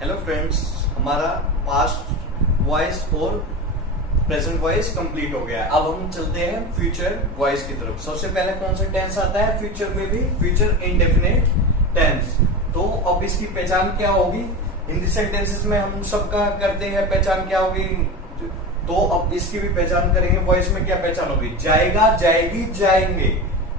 Hello friends, हमारा past voice और present voice complete हो गया है। अब हम चलते हैं फ्यूचर वॉइस की तरफ। सबसे पहले कौन सा टेंस आता है फ्यूचर में भी? Future indefinite tense. तो अब इसकी पहचान क्या होगी? हिंदी सेंटेंसेस में हम सबका करते हैं, पहचान क्या होगी? तो अब इसकी भी पहचान करेंगे। वॉइस में क्या पहचान होगी? जाएगा, जाएगी, जाएंगे।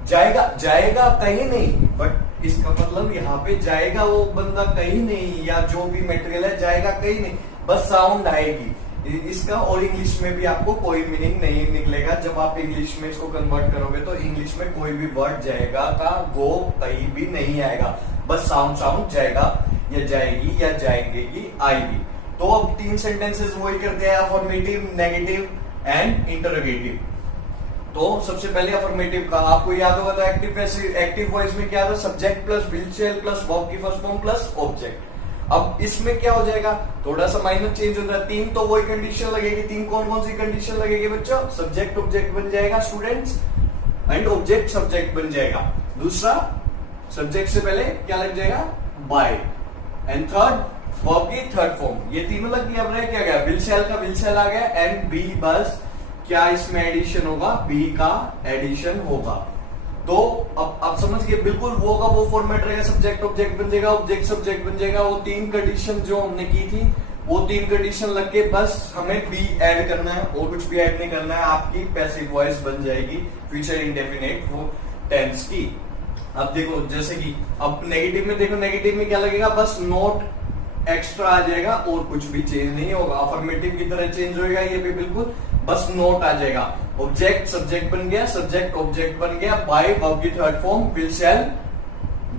जाएगा, जाएगा कहीं नहीं, बट इसका मतलब यहाँ पे जाएगा वो बंदा कहीं नहीं, या जो भी मटेरियल है जाएगा कहीं नहीं, बस साउंड आएगी इसका। और इंग्लिश में भी आपको कोई मीनिंग नहीं निकलेगा। जब आप इंग्लिश में इसको कन्वर्ट करोगे तो इंग्लिश में कोई भी वर्ड जाएगा का गो कहीं भी नहीं आएगा, बस साउंड जाएगा या जाएगी या जाएंगे की आएगी। तो अब तीन सेंटेंसेस वही करते हैं, अफर्मेटिव, नेगेटिव एंड इंटरोगेटिव। तो सबसे पहले अफर्मेटिव का आपको याद होगा तो एक्टिव वॉइस में क्या था? Subject plus will shell plus verb की फर्स्ट फॉर्म प्लस ऑब्जेक्ट। अब इसमें क्या हो जाएगा? थोड़ा सा माइनर चेंज हो जाएगा। तीन तो वही कंडीशन लगेगी। तीन कौन कौन सी कंडीशन लगेगी बच्चों? सब्जेक्ट ऑब्जेक्ट बन जाएगा स्टूडेंट्स, एंड ऑब्जेक्ट सब्जेक्ट बन जाएगा। दूसरा, सब्जेक्ट से पहले क्या लग जाएगा? बाय। एंड थर्ड, वर्ब की थर्ड फॉर्म। ये तीनों लग गया। अब रह क्या गया? विल शेल का विल शेल आ गया, एंड बी बस क्या इसमें एडिशन होगा? बी का एडिशन होगा। तो अब आप समझ गए, बिल्कुल वो का वो फॉर्मेट रहेगा। सब्जेक्ट ऑब्जेक्ट बन जाएगा, ऑब्जेक्ट सब्जेक्ट बन जाएगा। वो तीन कंडीशन जो हमने की थी वो तीन कंडीशन लग के बस हमें बी ऐड करना है और कुछ भी ऐड नहीं करना है। आपकी पैसिव वॉइस बन जाएगी फ्यूचर इंडेफिनिट वो टेंस की। अब देखो, जैसे कि अब नेगेटिव में देखो, नेगेटिव में क्या लगेगा? बस नोट एक्स्ट्रा आ जाएगा और कुछ भी चेंज नहीं होगा। अफर्मेटिव की तरह चेंज होगा ये भी, बिल्कुल बस नोट आ जाएगा। ऑब्जेक्ट सब्जेक्ट बन गया, सब्जेक्ट ऑब्जेक्ट बन गया, बाय वर्ब की third form, will shall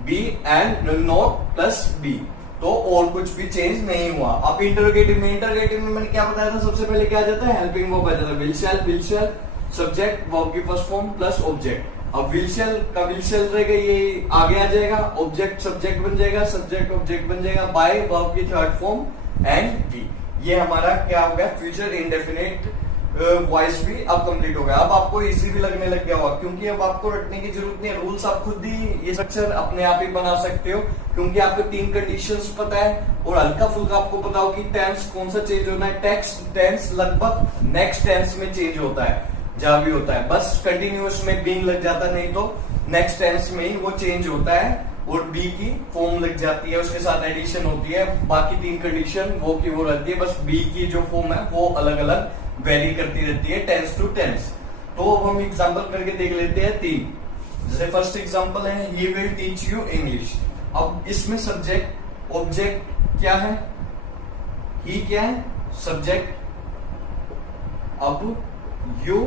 be and not plus be. तो और कुछ भी चेंज नहीं हुआ। अब इंटरोगेटिव में मैंने क्या बताया था? सबसे पहले क्या आ जाता है? हेल्पिंग वर्ब आ जाता है। विल शेल सब्जेक्ट वर्ब की फर्स्ट फॉर्म प्लस ऑब्जेक्ट। अब विल शेल का विल शेल रहेगा, ये आगे आ जाएगा। ऑब्जेक्ट सब्जेक्ट बन जाएगा, सब्जेक्ट ऑब्जेक्ट बन जाएगा, बाय वर्ब की थर्ड फॉर्म एंड बी। ये हमारा क्या हो गया? फ्यूचर इंडेफिनिट वॉइस भी अब कंप्लीट हो गया। अब आपको इजी भी लगने लग गया होगा, क्योंकि अब आपको रटने की जरूरत नहीं है। रूल्स आप खुद ही ये स्ट्रक्चर अपने आप ही बना सकते हो, क्योंकि आपको तीन कंडीशंस पता है और हल्का फुल्का आपको पता हो कि टेंस कौन सा चेंज होना है। टेंस लगभग नेक्स्ट टेंस में चेंज होता है, जहां भी होता है। बस कंटिन्यूअस में बीइंग लग जाता है, नहीं तो नेक्स्ट टेंस में ही वो चेंज होता है और बी की फॉर्म लग जाती है, उसके साथ एडिशन होती है। बाकी तीन कंडीशन वो की वो रहती है, बस बी की जो फॉर्म है वो अलग अलग वेरी करती रहती है टेंस टू टेंस। तो अब हम एग्जांपल करके देख लेते हैं तीन। जैसे फर्स्ट एग्जांपल है, he will teach you English. अब इसमें सब्जेक्ट ऑब्जेक्ट क्या है? ही क्या है? सब्जेक्ट। अब यू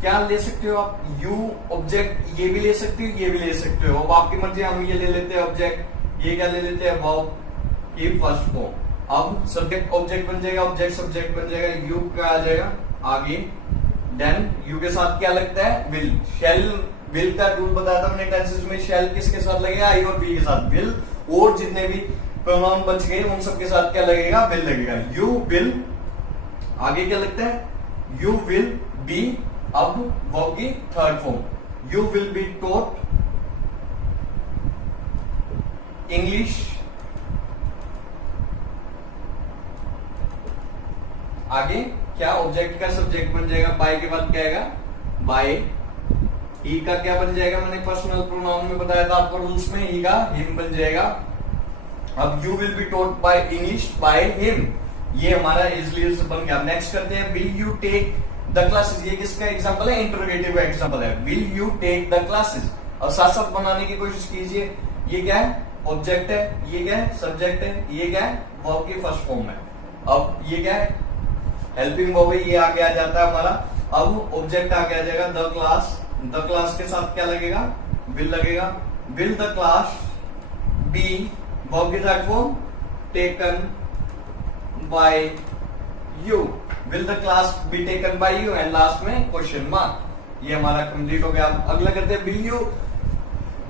क्या ले सकते हो आप? यू ऑब्जेक्ट, ये भी ले सकते हो, ये भी ले सकते हो। अब आपकी मर्जी। हम ये ले लेते हैं ऑब्जेक्ट, ये क्या ले लेते हैं? वर्ब की फर्स्ट फॉर्म। अब सब्जेक्ट ऑब्जेक्ट बन जाएगा, ऑब्जेक्ट सब्जेक्ट बन जाएगा, यू क्या आ जाएगा आगे। देन यू के साथ क्या लगता है? विल। शेल, विल का रूल बताया था मैंने टेंसेस में। शेल किसके साथ लगेगा? आई और बी के साथ। विल और जितने भी प्रोनाउन बच गए उन सबके साथ क्या लगेगा? विल लगेगा। यू विल, आगे क्या लगता है? यू विल बी, अब वर्ब की third form, you will be taught English. आगे क्या? ऑब्जेक्ट का सब्जेक्ट बन जाएगा, बाय के बाद क्या आएगा? बाय। ही का क्या बन जाएगा? मैंने पर्सनल प्रोनाउन में बताया था आपको रूल्स में। ही का हिम बन जाएगा। अब you will be taught by English by him, ये हमारा इजली बन गया। नेक्स्ट करते हैं, will you take the classes. ये किसका एग्जांपल है? इंटरोगेटिव एग्जांपल है। Will you take the classes. अब साथ साथ बनाने की कोशिश कीजिए। ये क्या है? ऑब्जेक्ट है। ये क्या है? सब्जेक्ट है। ये क्या है? वर्ब की फर्स्ट फॉर्म है। अब ये क्या है? हेल्पिंग वर्ब है, ये आगे आ जाता है हमारा। अब ऑब्जेक्ट आगे आ जाएगा द क्लास। द क्लास के साथ क्या लगेगा? विल लगेगा। Will the class be, verb की third form, taken by you. Will the class be taken by you, and last में क्वेश्चन मार्क। ये हमारा कंप्लीट हो गया। अगला करते हैं, will you,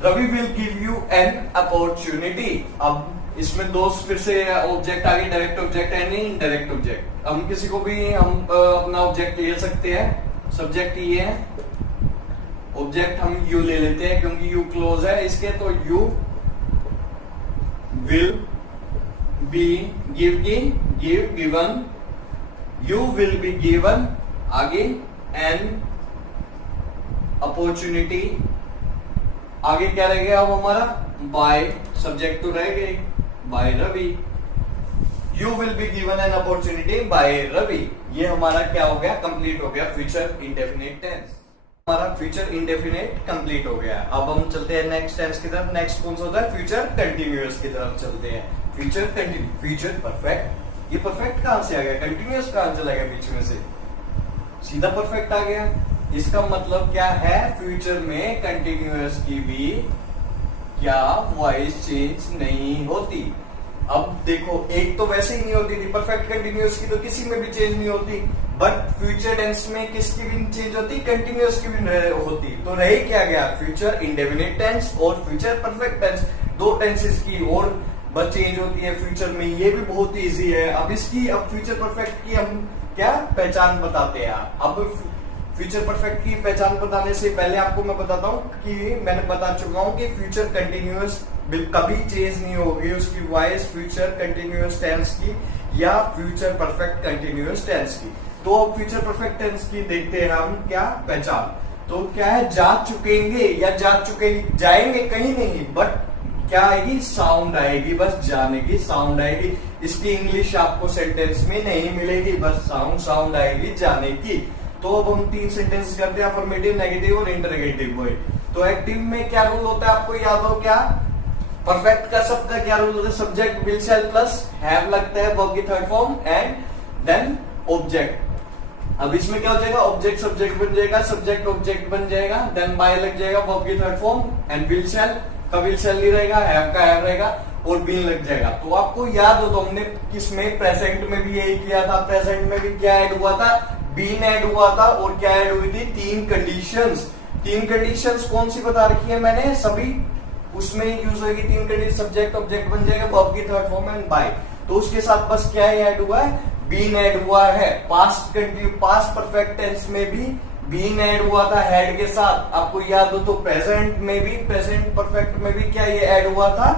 Ravi will give you an opportunity. अब इसमें दो फिर से ऑब्जेक्ट आगे, direct object and indirect object. हम किसी को भी हम अपना ऑब्जेक्ट ले सकते हैं। सब्जेक्ट ये है, ऑब्जेक्ट हम यू ले लेते हैं क्योंकि यू क्लोज है इसके, तो यू विल बी, गिव की, give, given, you will be given, आगे एन अपॉर्चुनिटी, आगे क्या रह गया अब हमारा बाय, सब्जेक्ट तो रह गए by Ravi, you will be given an opportunity by Ravi. ये हमारा क्या हो गया, कंप्लीट हो गया फ्यूचर इंडेफिनिट टेंस। हमारा फ्यूचर इंडेफिनिट कंप्लीट हो गया। अब हम चलते हैं नेक्स्ट टेंस की तरफ। नेक्स्ट कौन सा होता है, फ्यूचर कंटिन्यूअस की तरफ चलते हैं। फ्यूचर कंटिन्यू, फ्यूचर परफेक्ट, ये परफेक्ट कहां से आ गया, कंटिन्यूअस कहां चला गया बीच में से, सीधा परफेक्ट आ गया। इसका मतलब क्या है, फ्यूचर में कंटिन्यूअस की भी क्या वॉइस चेंज नहीं होती। अब देखो, एक तो वैसे ही नहीं होती थी, परफेक्ट कंटिन्यूअस की तो किसी में भी चेंज नहीं होती, बट फ्यूचर टेंस में किसकी भी चेंज होती, कंटिन्यूअस की भी होती। तो रही क्या गया, फ्यूचर इंडेफिनिट टेंस और फ्यूचर परफेक्ट टेंस, दो टेंसेस की और बस चेंज होती है फ्यूचर में। ये भी बहुत इजी है। अब इसकी, अब फ्यूचर परफेक्ट की हम क्या पहचान बताते हैं। अब फ्यूचर परफेक्ट की पहचान बताने से पहले आपको मैं बताता हूँ कि मैंने बता चुका हूँ कि फ्यूचर कंटिन्यूअस कभी चेंज नहीं होगी उसकी वॉइस, फ्यूचर कंटिन्यूअस टेंस की या फ्यूचर परफेक्ट कंटिन्यूअस टेंस की। तो अब फ्यूचर परफेक्ट टेंस की देखते हैं हम क्या पहचान। तो क्या है, जा चुकेंगे या जा चुके, जाएंगे कहीं नहीं, बट क्या आएगी, साउंड आएगी, बस जाने की साउंड आएगी। इसकी इंग्लिश आपको सेंटेंस में नहीं मिलेगी, बस साउंड आएगी जाने की। तो अब हम तीन सेंटेंस करते हैं, अफर्मेटिव, नेगेटिव और इंटरोगेटिव में। तो एक्टिव में क्या रूल होता है आपको याद हो क्या, परफेक्ट का सबका क्या रूल होता है, subject will shall plus have लगता है वर्ब की third form and then object. अब इसमें क्या हो जाएगा, ऑब्जेक्ट सब्जेक्ट बन जाएगा, सब्जेक्ट ऑब्जेक्ट बन जाएगा, देन बाय लग जाएगा वर्ब की थर्ड फॉर्म एंड विल शैल का विल शैल नहीं रहेगा, हैव का हैव रहेगा और बीन लग जाएगा। तो आपको याद हो तो हमने किसमें, प्रेजेंट में भी यही किया था। प्रेजेंट में भी क्या ऐड हुआ था, बीन ऐड हुआ था और क्या ऐड हुई थी, तीन कंडीशंस। तीन कंडीशंस कौन सी बता रखी है मैंने, सभी उसमें यूज होगी तीन कंडीशन, सब्जेक्ट ऑब्जेक्ट बन जाएगा, वर्ब की थर्ड फॉर्म एंड बाय। तो उसके साथ बस क्या ऐड हुआ है, बीन ऐड हुआ है। पास्ट परफेक्ट टेंस में भी बीन ऐड हुआ था हैड के साथ, आपको याद हो तो प्रेजेंट में भी, प्रेजेंट परफेक्ट में भी क्या ये ऐड हुआ था,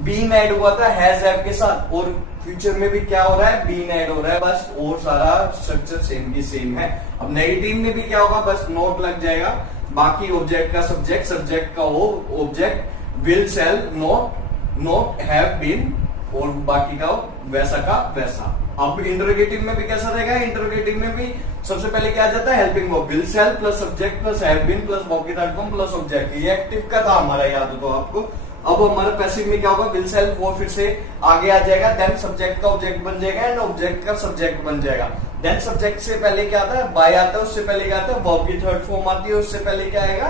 बीन ऐड हुआ था हैज हैव के साथ। और फ्यूचर में भी क्या हो रहा है, बीन ऐड हो रहा है, बस और सारा स्ट्रक्चर सेम की सेम है। अब नेगेटिव में भी क्या होगा, बस नोट लग जाएगा, बाकी ऑब्जेक्ट का सब्जेक्ट, सब्जेक्ट का object, will shall not have been और बाकी का वैसा का वैसा। अब इंटरोगेटिव में भी कैसा रहेगा, इंटरोगेटिव में भी सबसे पहले क्या आ जाता है, helping verb, will shall plus subject plus have been plus verb की थर्ड फॉर्म प्लस ऑब्जेक्ट। ये एक्टिव का था हमारा, याद हो तो आपको। अब हमारा पैसिव में क्या होगा, विल शैल वो फिर से आगे आ जाएगा, देन सब्जेक्ट का ऑब्जेक्ट बन जाएगा एंड ऑब्जेक्ट का सब्जेक्ट बन जाएगा। देन सब्जेक्ट से पहले क्या आता है, बाय आता है, उससे पहले क्या आता है, वर्ब की थर्ड फॉर्म आती है, उससे पहले क्या आएगा,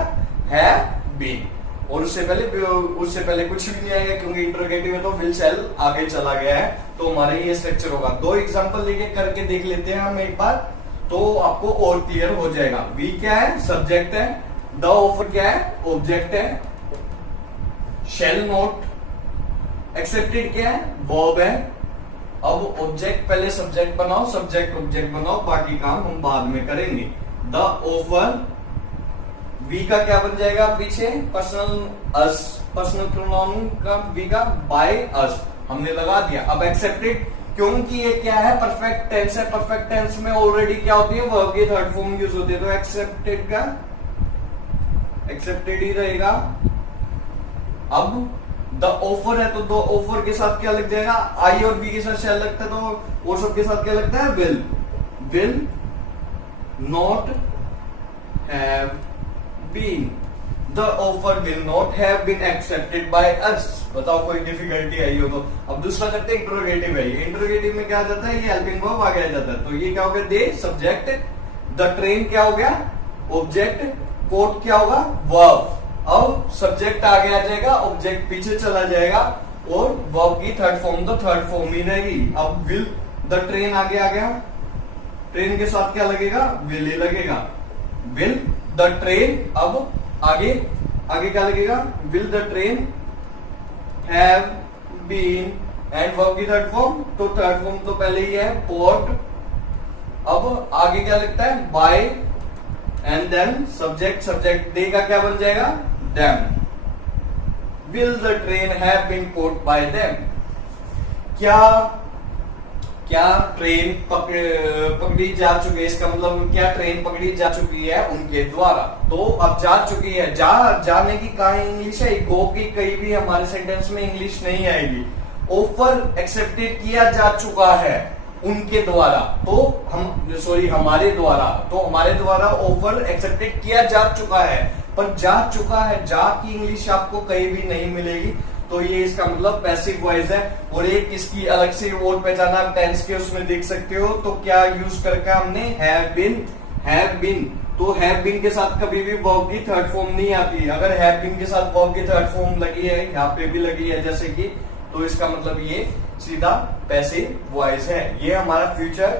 हैव बीन, और उससे पहले कुछ भी नहीं आएगा क्योंकि इंटरोगेटिव है तो विल शैल आगे चला गया है। तो हमारा ये स्ट्रक्चर होगा। दो एग्जांपल लेके करके देख लेते हैं हम एक बार, तो आपको और क्लियर हो जाएगा। वी क्या है, सब्जेक्ट है, द ऑफर क्या है, ऑब्जेक्ट है, शैल नॉट एक्सेप्टेड क्या है, वर्ब है। अब ऑब्जेक्ट पहले सब्जेक्ट बनाओ, सब्जेक्ट ऑब्जेक्ट बनाओ, बाकी काम हम बाद में करेंगे। द ऑफर, वी का क्या बन जाएगा पीछे, पर्सनल अस, पर्सनल प्रोनाउन का वी का बाय अस हमने लगा दिया। अब एक्सेप्टेड, क्योंकि ये क्या है, परफेक्ट टेंस है, परफेक्ट टेंस में ऑलरेडी क्या होती है, वर्ब की थर्ड फॉर्म यूज होती है, तो एक्सेप्टेड का एक्सेप्टेड ही रहेगा। अब द ऑफर है तो द ऑफर के साथ क्या लग जाएगा, आई और बी के साथ शैल लगता है, तो और सब के साथ क्या लगता है, will not have been, the offer will not have been accepted by us. बताओ कोई डिफिकल्टी आई हो तो। अब दूसरा करते हैं इंटरोगेटिव है। इंटरोगेटिव में क्या आ जाता है, ये हेल्पिंग वर्ब आगे आ जाता है, तो ये क्या हो गया, दे सब्जेक्ट, द ट्रेन क्या हो गया, ऑब्जेक्ट, कोट क्या होगा, वर्ब। अब सब्जेक्ट आगे आ जाएगा, ऑब्जेक्ट पीछे चला जाएगा और वर्ब की थर्ड फॉर्म तो थर्ड फॉर्म ही रहेगी। अब विल, द ट्रेन आगे आ गया, ट्रेन के साथ क्या लगेगा, विल ही लगेगा, विल द ट्रेन। अब आगे क्या लगेगा, will the train have been and verb की थर्ड फॉर्म, तो थर्ड फॉर्म तो पहले ही है, पोर्ट। अब आगे क्या लगता है, by and then subject they का क्या बन जाएगा, them, will the train have been caught by them. क्या क्या ट्रेन पकड़ी जा चुकी है, इसका मतलब क्या ट्रेन पकड़ी जा चुकी है उनके द्वारा। तो अब जा चुकी है, जाने की कहा इंग्लिश है, गो की कहीं भी हमारे सेंटेंस में इंग्लिश नहीं आएगी। ऑफर एक्सेप्टेड किया जा चुका है उनके द्वारा, तो हमारे द्वारा, तो हमारे द्वारा ऑफर एक्सेप्टेड किया जा चुका है। पर जा चुका है, जा की इंग्लिश आपको कहीं भी नहीं मिलेगी, तो ये इसका मतलब पैसिव वॉइस है। और एक इसकी अलग से और पहचाना टेंस के उसमें देख सकते हो, तो क्या यूज करके हमने हैव बीन। तो हैव बीन के साथ कभी भी वर्ब की थर्ड फॉर्म नहीं आती। अगर हैव बीन के साथ वर्ब की थर्ड फॉर्म लगी है, यहाँ पे भी लगी है जैसे कि, तो इसका मतलब ये सीधा पैसिव वॉइस है। ये हमारा फ्यूचर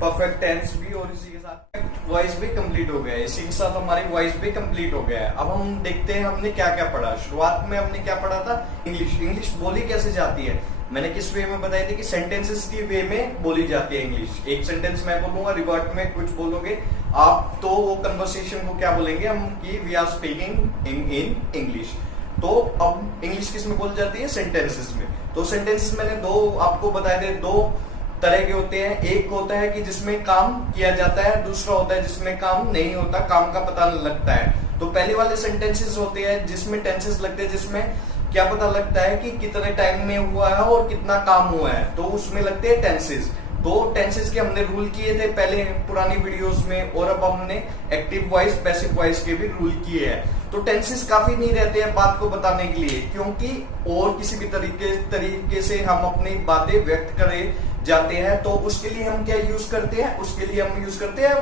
परफेक्ट टेंस भी और इसी के साथ वॉइस भी कंप्लीट हो गया है। इसी के साथ हमारी वॉइस भी कंप्लीट हो गया है। अब हम देखते हैं हमने क्या क्या पढ़ा। शुरुआत में हमने क्या पढ़ा था, इंग्लिश बोली कैसे जाती है। मैंने किस वे में बताई थी कि सेंटेंसेस की वे में बोली जाती है इंग्लिश। एक सेंटेंस मैं बोलूंगा, रिवर्ट में कुछ बोलोगे आप, तो वो कन्वर्सेशन को क्या बोलेंगे हम कि we are speaking in English. तो अब इंग्लिश किस में बोली जाती है, सेंटेंसेस में। तो सेंटेंसेस मैंने दो आपको बताए थे, दो तरह के होते हैं। एक होता है कि जिसमें काम किया जाता है, दूसरा होता है जिसमें काम नहीं होता, काम का पता नहीं लगता है। तो पहले वाले सेंटेंसेस होते हैं जिसमें टेंसेस लगते हैं, जिसमें क्या पता लगता है कि कितने टाइम में हुआ है और कितना काम हुआ है, तो उसमें लगते हैं टेंसेस। तो टेंसेस के हमने रूल किए थे पहले पुरानी वीडियोस में, और अब हमने एक्टिव वॉइस पैसिव वॉइस के भी रूल किए हैं। तो टेंसेस काफी नहीं रहते हैं बात को बताने के लिए, क्योंकि और किसी भी तरीके से हम अपनी बातें व्यक्त करें जाते हैं, तो उसके लिए हम क्या यूज करते हैं, उसके लिए हम यूज करते हैं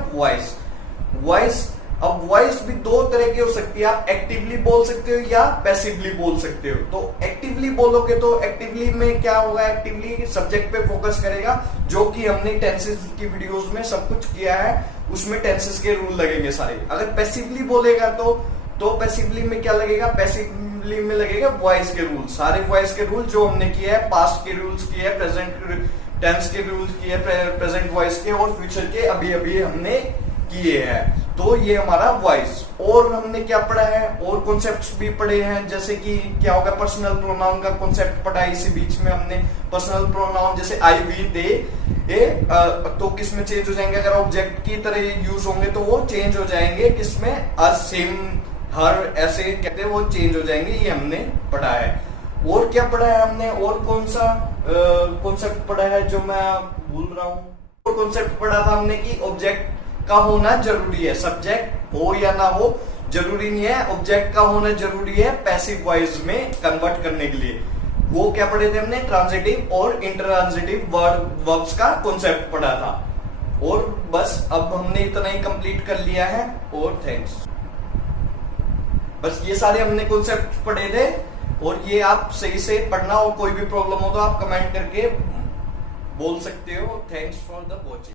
वॉइस। अब वॉइस भी दो तरह की हो सकती है, आप एक्टिवली बोल सकते हो या पैसिवली बोल सकते हो। तो एक्टिवली बोलोगे तो एक्टिवली में क्या होगा, एक्टिवली सब्जेक्ट पे फोकस करेगा, जो कि हमने टेंसेस की वीडियोस में सब कुछ किया है, उसमें टेंसेस के रूल लगेंगे सारे। अगर पैसिवली बोलेगा तो पैसिवली में क्या लगेगा, पैसिवली में लगेगा वॉइस के रूल, सारे वॉइस के रूल जो हमने किए हैं, पास्ट के रूल्स किए हैं, प्रेजेंट टेंस के रूल्स किए, प्रेजेंट वॉइस के और फ्यूचर के अभी हमने किए हैं। तो ये हमारा वॉइस। और हमने क्या पढ़ा है, और कॉन्सेप्ट्स भी पढ़े हैं, जैसे कि क्या होगा, पर्सनल प्रोनाउन का कॉन्सेप्ट पढ़ा है। इसी बीच में हमने पर्सनल प्रोनाउन जैसे आई, वी, दे, तो किस में चेंज हो जाएंगे, अगर ऑब्जेक्ट की तरह यूज होंगे तो वो चेंज हो जाएंगे, किसमें, अस, सेम, हर, ऐसे कहते हैं, वो चेंज हो जाएंगे। ये हमने पढ़ा है। और क्या पढ़ा है हमने, और कौन सा कॉन्सेप्ट पढ़ा है जो मैं भूल रहा हूँ। और कॉन्सेप्ट पढ़ा था हमने कि ऑब्जेक्ट का होना जरूरी है, सब्जेक्ट हो या ना हो जरूरी नहीं है, ऑब्जेक्ट का होना जरूरी है पैसिव वॉइस में कन्वर्ट करने के लिए। वो क्या पढ़े थे हमने, ट्रांजिटिव और इंट्रांजिटिव वर्ब्स का कॉन्सेप्ट पढ़ा था। और बस अब हमने इतना ही कंप्लीट कर लिया है, और थैंक्स। बस ये सारे हमने कॉन्सेप्ट पढ़े थे, और ये आप सही से पढ़ना, और कोई भी प्रॉब्लम हो तो आप कमेंट करके बोल सकते हो। Thanks for the watching.